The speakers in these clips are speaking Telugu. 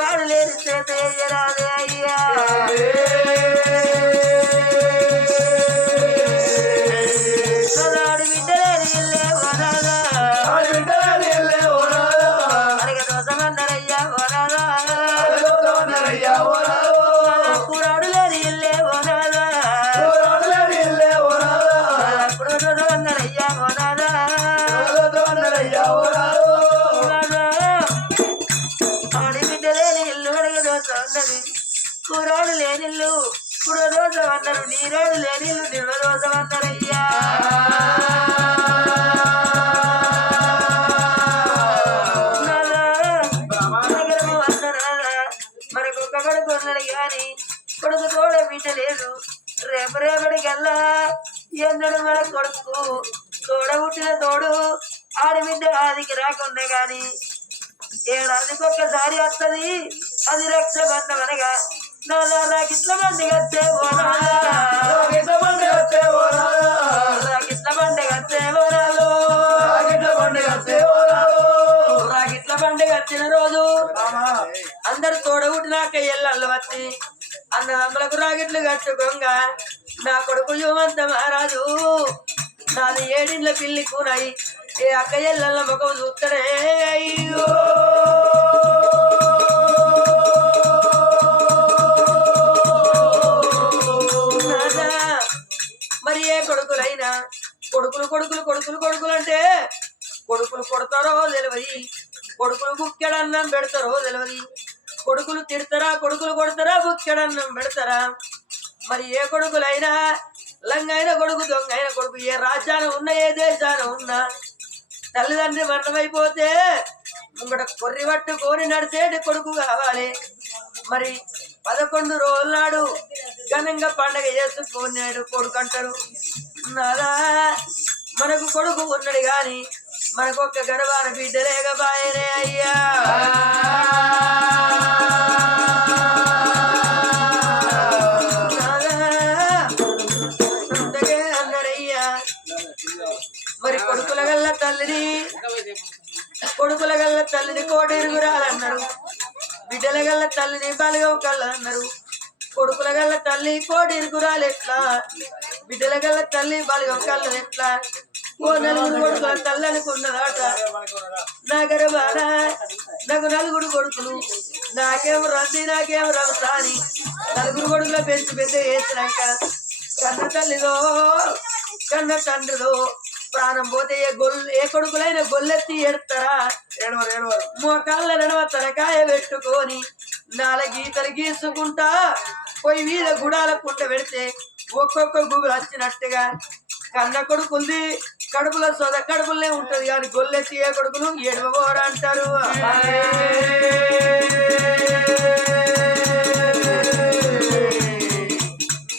వాడు లేని చేత రాదే అయ్యా కూరాడు లేనిల్లు ఇప్పుడు దోషం అన్నారు నీరాడు లేనిల్లు నిల్వ దోషం అన్నారయ్యా మనకు ఒక్క కొడుకు ఉన్నాడు గాని కొడుకు తోడ బిడ్డ లేదు రేపటికల్లా ఎందడు మన కొడుకు తోడ పుట్టిన తోడు ఆడబిడ్డ ఆదికి రాకుండా గాని ఏడాదికి ఒక్కసారి వస్తుంది అది రక్షబంధం అనగా నాకిట్ల బండి కట్టే రాకిట్ల బండి కట్టిన రోజు అందరు తోడగుట్టినాక ఎల్లళ్ళు వచ్చి అన్నదమ్ములకు రాకెట్లు కట్టుకోగా నా కొడుకు యువంత మహారాజు నాది ఏడిండ్ల పిల్లి కూనాయి ఏ అక్క ఎల్లళ్ళ ముఖం చూస్తనే అయ్యో మరి ఏ కొడుకులైనా కొడుకులు అంటే కొడుకులు కొడతారో తెలియదు కొడుకులు బుక్కెడన్నం పెడతారో తెలియదు కొడుకులు తిడతారా కొడుకులు కొడతారా బుక్కెడన్నం పెడతారా మరి ఏ కొడుకులైనా లంగైన కొడుకు దొంగైన కొడుకు ఏ రాజ్యాన ఉన్నా ఏ దేశాన ఉన్నా తల్లిదండ్రి మరణమైపోతే ముంగట కొర్రి పట్టుకొని నడిచేటి కొడుకు కావాలి మరి 11 రోజుల నాడు ఘనంగా పండగ చేసుకున్నాడు కొడుకు అంటారు నాదా మనకు కొడుకు ఉన్నాడు గాని మనకు ఒక్క గర్భాన బిడ్డ లేకపాయనే అయ్యా అన్నారయ్యా మరి కొడుకుల గల్ల తల్లిని కోటి ఇరుగురాలన్నారు బిడ్డల గల్ల తల్లిని బలగవు కళ్ళ అన్నారు కొడుకుల గల్ల తల్లి కోటి ఇరుగురాలు ఎట్లా బిడ్డల గల్ల తల్లి బలగవు కళ్ళది ఎట్లా ఓ నలుగురు కొడుకుల తల్లి అనుకున్నదాట నా గర్భాన నాకు నలుగురు కొడుకులు నాకేమో రమసాని నలుగురు కొడుకుల పెంచి పెద్ద వేసినాక కన్న తల్లిదో కన్న తండ్రిదో ప్రాణం పోతే ఏ కొడుకులైనా గొల్లెత్తి ఎడతారా మోకాళ్ళ నడవ తలకాయ పెట్టుకొని 4 గీతలు గీసుకుంటా పొయ్యి మీద గుడాల కుంట పెడితే ఒక్కొక్క గుబులు వచ్చినట్టుగా కన్న కొడుకుంది కడుపులో సొద కడుపులనే ఉంటది కానీ గొల్లెత్తి ఏ కొడుకులు ఎడవబోరా అంటారు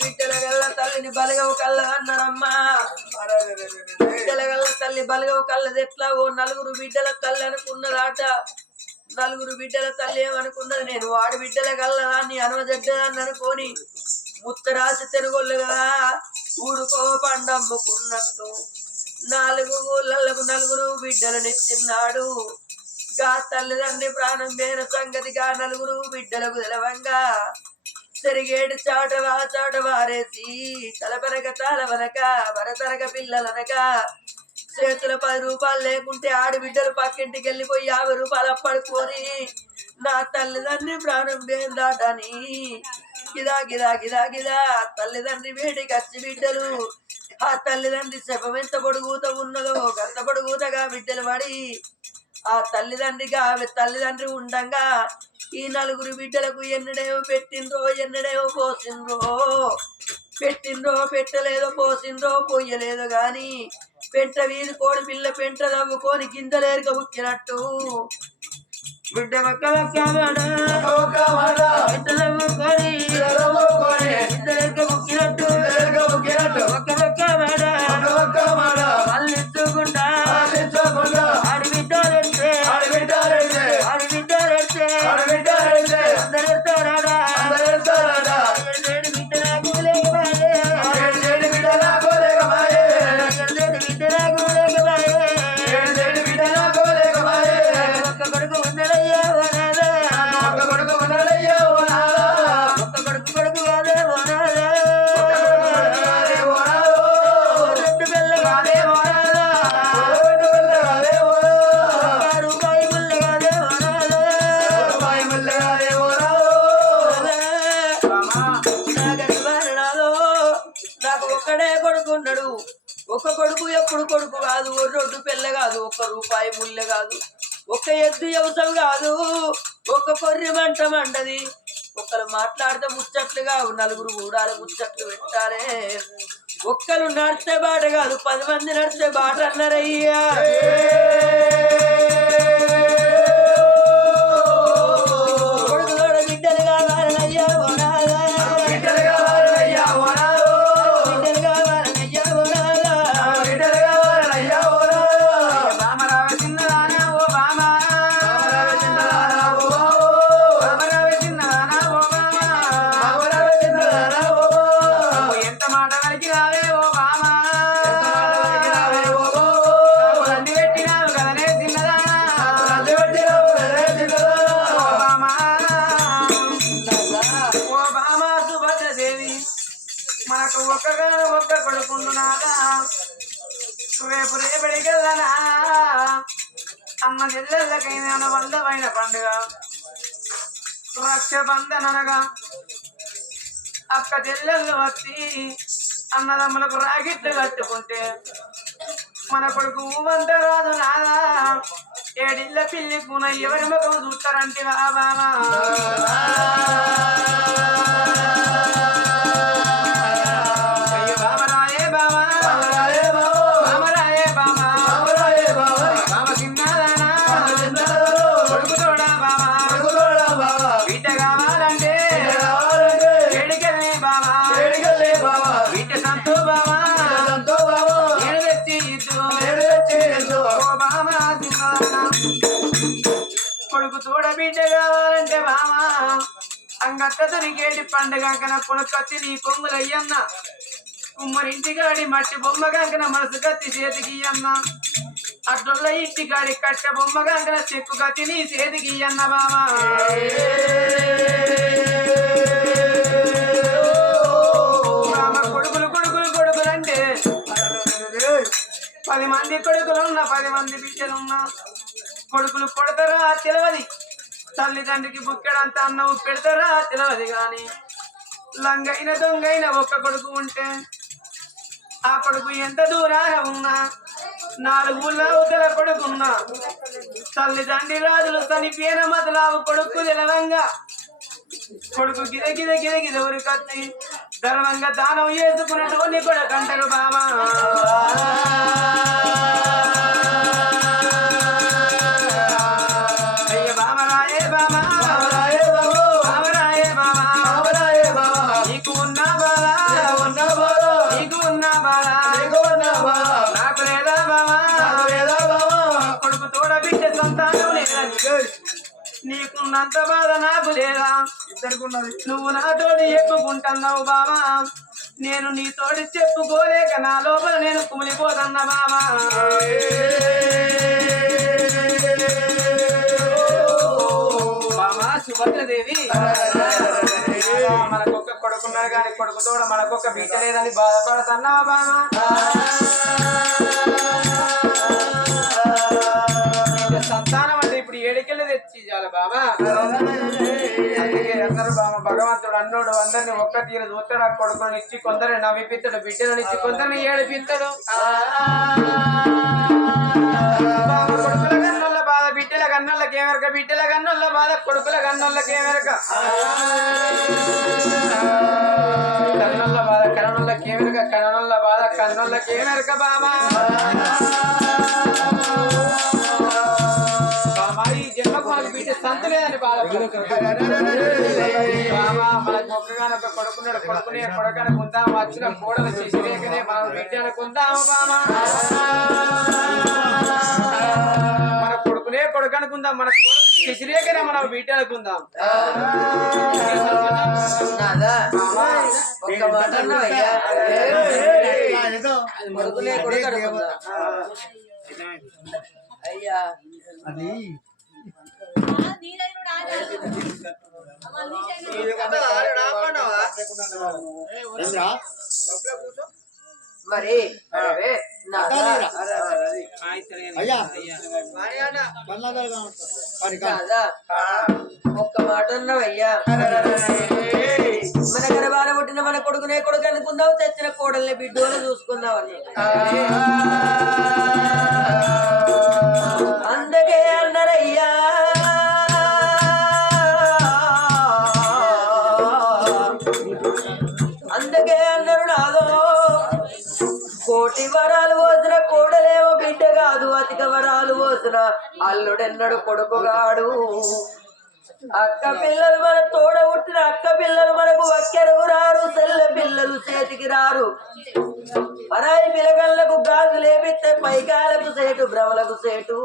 బిడ్డల గల్ల తల్లిని బలగవు కళ్ళ అన్నారమ్మా బిడ్డల గల్ల తల్లి బలగవు కళ్ళది ఎట్లా ఓ 4 బిడ్డల తల్లి అనుకున్నదాట 4 బిడ్డల తల్లి ఏమనుకున్నది నేను వాడి బిడ్డల కళ్ళదాన్ని అనవజడ్డదాన్ని అనుకోని ముత్తరాసి తెనుగొల్లుగా ఊరుకో పండమ్ముకున్నట్టు 4 ఊళ్ళకు 4 బిడ్డలనిచ్చిన్నాడు గా తల్లిదండ్రి ప్రాణం వేరు సంగతిగా 4 బిడ్డలకు తెలవంగా సరిగేడు చాట వారేసి తలపనక తాళవనక వరతనక పిల్లలనక చేతుల 10 రూపాయలు లేకుంటే ఆడబిడ్డలు పక్కింటికి వెళ్ళిపోయి 50 రూపాయలు అప్పడుకొని నా తల్లిదండ్రి ప్రాణం దాటని గిదా గిదా గిదా గిదా తల్లిదండ్రి వేడి ఖర్చు బిడ్డలు ఆ తల్లిదండ్రి శపం ఎంత పొడుగుత ఉన్నదో గంత పొడుగుతగా బిడ్డలు పడి ఆ తల్లిదండ్రి ఉండంగా ఈ 4 బిడ్డలకు ఎన్నడేమో పెట్టిండ్రో ఎన్నడేమో పెట్టిండ్రో పెట్టలేదో పోసిండ్రో పొయ్యలేదో గాని పెంట వీధి కోడి పిల్ల పెంట దవ్వుకొని గింజలేరుక ముక్కినట్టు బిడ్డ ఒక్క పెంట దవ్వుకొని గింజలేరుక ముక్కినట్టు ఒక్క అల్లించుకుంటా ఆడిబిడ్డాలంటే ఒక్క కొడుకు ఎప్పుడు కొడుకు కాదు, 2 పెళ్ళ కాదు, 1 రూపాయి ముళ్ళ కాదు, 1 ఎద్దు వ్యవసాయం కాదు, 1 కొర్రి మంట మండది. ఒకరు మాట్లాడితే ముచ్చట్లుగా 4 కూడాలి ముచ్చట్లు పెట్టాలి. ఒక్కరు నడిస్తే బాట కాదు 10 మంది నడిస్తే బాట అన్నారయ్యా. కొడుకులోడ బిడ్డలు కావాలయ్యా ఒక్క కొడుకుంటున్నాగా రేపు రేపడికెళ్ళనా అమ్మ నెల్లకైనా బంధమైన పండుగ రక్షబంధనగా అక్క చెల్లెళ్ళు వచ్చి అన్నదమ్ములకు రాగిట్లు కట్టుకుంటే మన కొడుకు ఊవంత రాదు నాదా. 7 ఇళ్ళ పిల్లి పూన ఎవరి ముఖం చూస్తారంటే బాబా కొడుకు చూడబిడ్డ కావాలంటే బామా అంగట్ట దొరికేటి పండుగ కన పొడకత్తి నీ కొమ్ములయ్యన్న కుమ్మరింటిగాడి మట్టి బొమ్మ కాకన మనసు కత్తి చేతికి అన్న అట్ల ఇంటిగాడి కట్ట బొమ్మ కాకన చెక్కు కత్తి నీ చేతికి అన్న బామా. కొడుకులు కొడుకులు కొడుకులంటే 10 మంది కొడుకులున్నా 10 మంది బిడ్డలున్నా కొడుకులు కొడతారా తెలియదు, తల్లిదండ్రికి బుక్కెడంత అన్నం పెడతారా తెలియదు. గాని లంగైన దొంగైన 1 కొడుకు ఉంటే ఆ కొడుకు ఎంత దూరాన ఉన్నా 4 ఊళ్ళ అవతల కొడుకున్నా తల్లిదండ్రి రాజులు చనిపోయిన మొదలావు కొడుకు తెలవంగా కొడుకు గిద గిద గిద గిద ఉరికత్తి ధర్మంగా దానం చేసుకున్నటువంటి కొడుకు అంటారు బాబా. నీకున్నంత బాధ నాకు లేదా, నువ్వు నాతోటి చెప్పుకుంటున్నావు బామా, నేను నీతోటి చెప్పుకోలేక నా లోపల నేను కుమిలిపోతున్నా బామా. బామా సుభద్రదేవి మనకొక్క కొడుకున్నారు కానీ కొడుకుతోడ మనకొక్క బిడ్డ లేదని బాధపడుతున్నావా బామా. ఉండాలి బాబా. అందుకే అందరూ బాబా భగవంతుడు అన్నోడు అందరిని ఒక్క తీరు చూస్తాడు. ఆ కొడుకుని ఇచ్చి కొందరు నవ్విపిస్తాడు, బిడ్డలను ఇచ్చి కొందరిని ఏడిపిస్తాడు. కొడుకుల కన్నుల బాధ బిడ్డల కన్నులకి ఏమెరక, బిడ్డల కన్నుల బాధ కొడుకుల కన్నులకి ఏమెరక. కన్నుల బాధ కన్నులకి ఏమెరక, కన్నుల బాధ కన్నులకి ఏమెరక బాబా. ఈ జన్మకు మనకు బిడ్డ సంత లేదని బాబా. మనకు ఒక్కగానొక్క కొడుకున్నాడు, కొడుకునే కొడుకని కుందాము, వచ్చిన కోడలు చేసిరేకనే మనం బిడ్డ అనుకుందాము బాబా. మన కొడుకునే కొడుకు అనుకుందాం, మన కొడుకు చేసిరేకనే మనం బిడ్డ అనుకుందాం. అయ్యా అది మరి ఒక్క మాట అన్నావయ్యా. మన గర్భాన పుట్టిన మన కొడుకునే కొడుకు అనుకుందావు, తెచ్చిన కోడల్ని బిడ్డోలు చూసుకుందాం అని. అందుకే అన్నారయ్యా అందుకే అన్నారు నాదో కోటి వరాలు పోసిన కోడలేమో బిడ్డ కాదు, అధిక వరాలు పోసిన అల్లుడెన్నడు కొడుకుగాడు. అక్క పిల్లలు మన తోడ పుట్టిన అక్క పిల్లలు మనకు వక్కెరకు రారు, సెల్ల పిల్లలు చేతికి రారు. పరాయి పిలగళ్లకు గాజు లేపిస్తే పైకాలకు సేటు, భ్రమలకు సేటు.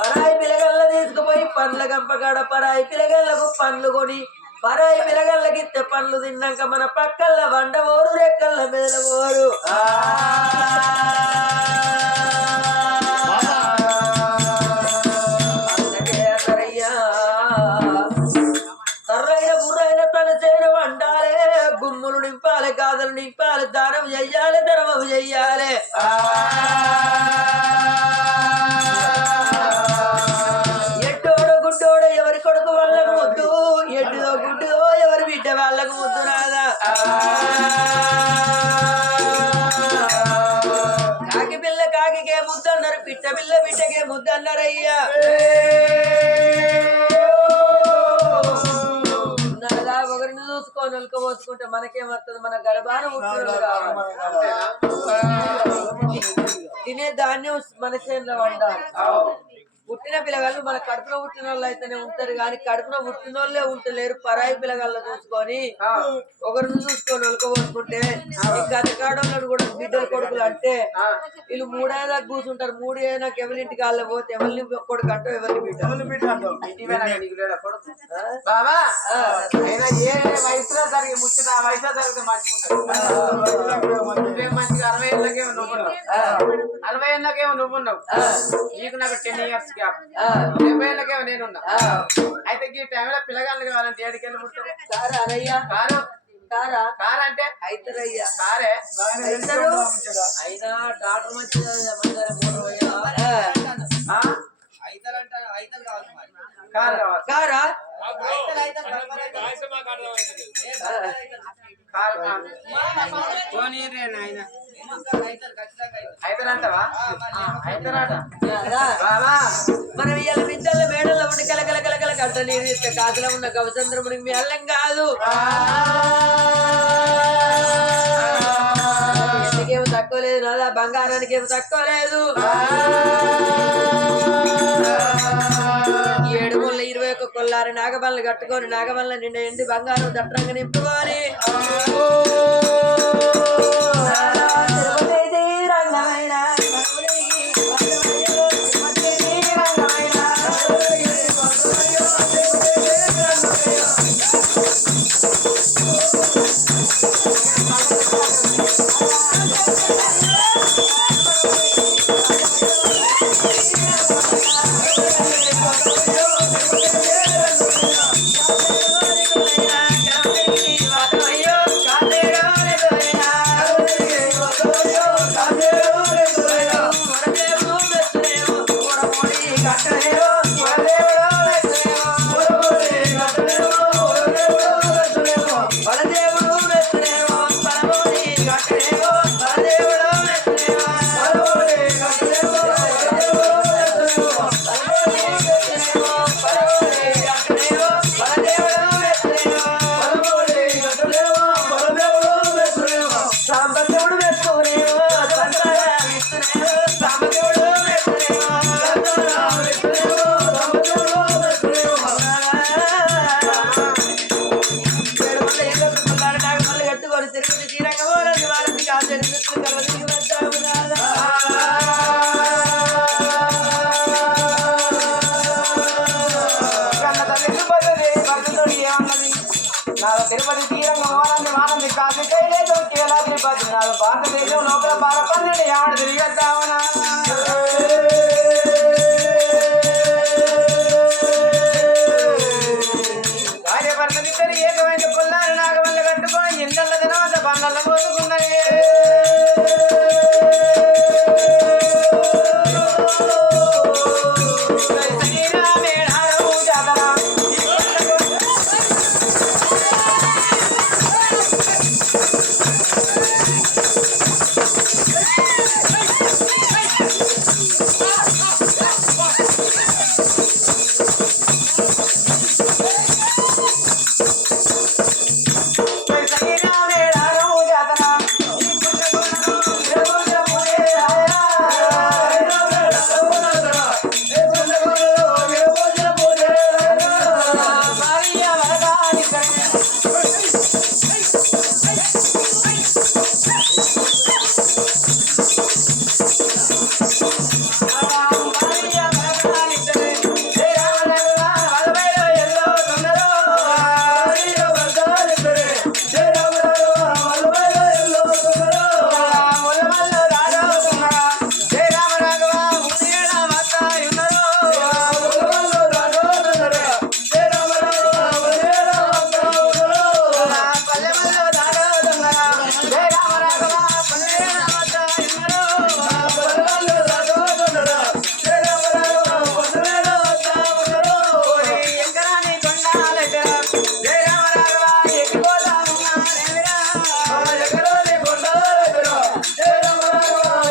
పరాయి పిలగల్ల తీసుకుపోయి పండ్ల గంపగాడ పరాయి పిలగళ్లకు పండ్లు కొని, పరాయి పిలగళ్ళకి ఇస్తే పండ్లు తిన్నాక మన పక్కల్ల వండవోరు, రెక్కల్ల మెదలవోరు. అందుకే అన్నరయ్యా తర్రైన బుర్రైన తన చేను వండాలే, గుమ్ములు నింపాలి, గాజులు నింపాలి, దానం చెయ్యాలి, ధర్మం చెయ్యాలి. ఎడ్డోడు గుడ్డోడు ఎవరి కొడుకు వాళ్ళకు ముద్దు, ఎడ్డుదో గుడ్డుదో ఎవరి బిడ్డ వాళ్ళకు ముద్దు రాదా. కాకి పిల్ల కాకికే ముద్దు అన్నారు, పిట్ట పిల్ల బిడ్డకే ముద్దు అన్నారయ్యా. ఒకరిని చూసుకొని ఉల్కపోసుకుంటే మనకేమవుతుంది, మన గర్భాన ముట్టులు కావాలి. తినే ధాన్యం మన చేనులో వండాలి. పుట్టిన పిల్లగాళ్ళు మన కడుపులో పుట్టిన వాళ్ళు అయితేనే ఉంటారు, కానీ కడుపులో పుట్టిన వాళ్ళే ఉంటలేరు. పరాయి పిల్లగాళ్ళు చూసుకొని ఒకరిని చూసుకొని ఉల్కపోసుకుంటే గతకాడోళ్ళని కూడా బిడ్డల కొడుకులు అంటే వీళ్ళు మూడేదా కూర్చుంటారు. మూడు ఏనాక ఎవరింటికి వాళ్ళ పోతే ఎవరిని కొడుకు అంటో ఎవరిని బిడ్డ బాబా. ఏ వయసులో జరిగి ముచ్చిన ఆ వయసులో జరిగితే మంచిగా మంచిగా 60 ఏళ్ళకేమో నువ్వున్నావు, 40 ఏళ్ళకేమో నువ్వున్నావు, నీకు నాకు 10 years గ్యాప్, 70 ఏళ్ళకేమో నేనున్నా. అయితే ఈ టైంలో పిల్లగాళ్ళు కావాలంటే ఏడికెళ్ళి ముట్టారు. కారు కారు అంటే అయితరయ్యా కారే అయినా టాటర్ మంచిగా కారు కావాలి. కారా అయితేనంటవా అయితేనాట మనం ఇవాళ విద్యల్లో మేడల్లో ఉండి కలకల కలకల గంట నీరు ఇస్తే కాదులో ఉన్న గవచంద్రమునికి మీ అల్లం కాదు. ఎందుకేమో తక్కువ లేదు నాదా, బంగారానికి ఏమో తక్కువ లేదు. 7 కొల్లారి నాగబల్ని కట్టుకొని నాగబల్ల నిండా ఎండి బంగారం దట్టంగా నింపుకొని రంగమైన ఏమన్నది నాకు తిరుపతి తీరంగా ఓనంది మానంది కాశీ కైలేదు కేలాద్రి బద్రి నాకు భారతదేశం లోపల 12 ఏడు తిరిగేద్దామనా